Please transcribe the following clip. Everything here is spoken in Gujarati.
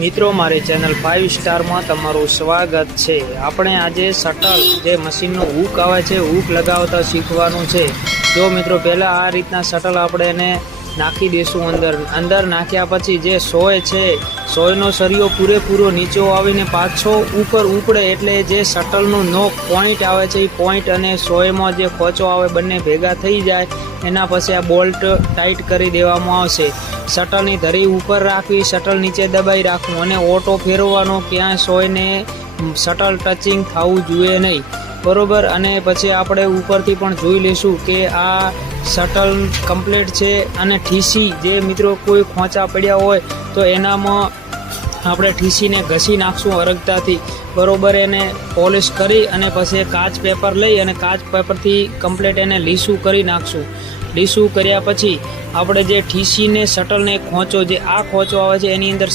મિત્રો મારી ચેનલ 5 સ્ટારમાં તમારું સ્વાગત છે। આપણે આજે શટલ જે મશીનનો હૂક આવે છે હૂક લગાવતા શીખવાનું છે। જો મિત્રો પહેલાં આ રીતના શટલ આપણે એને નાખી દઈશું અંદર નાખ્યા પછી જે સોય છે સોયનો સરિયો પૂરેપૂરો નીચો આવીને પાછો ઉપર ઉપડે એટલે જે શટલનું નોક પોઈન્ટ આવે છે એ પોઈન્ટ અને સોયમાં જે ખોચો આવે બંને ભેગા થઈ જાય એના પછી આ બોલ્ટ ટાઈટ કરી દેવામાં આવશે। શટલની ધરી ઉપર રાખવી, શટલ નીચે દબાઈ રાખવું અને ઓટો ફેરવવાનો, ક્યાં સોયને શટલ ટચિંગ થવું જોઈએ નહીં, બરોબર। અને પછી આપણે ઉપરથી પણ જોઈ લઈશું કે આ શટલ કમ્પ્લીટ છે। અને ઠીસી જે મિત્રો કોઈ ખોંચા પડ્યા હોય તો એનામાં આપણે ઠીસીને ઘસી નાખશું અરગતાથી, બરોબર। એને પોલિશ કરી અને પછી કાચ પેપર લઈ અને કાચ પેપરથી કમ્પ્લીટ એને લીસું કરી નાખશું। લીસું કર્યા પછી આપણે જે ઠીસીને શટલને ખોંચો જે આ ખોંચો આવે છે એની અંદર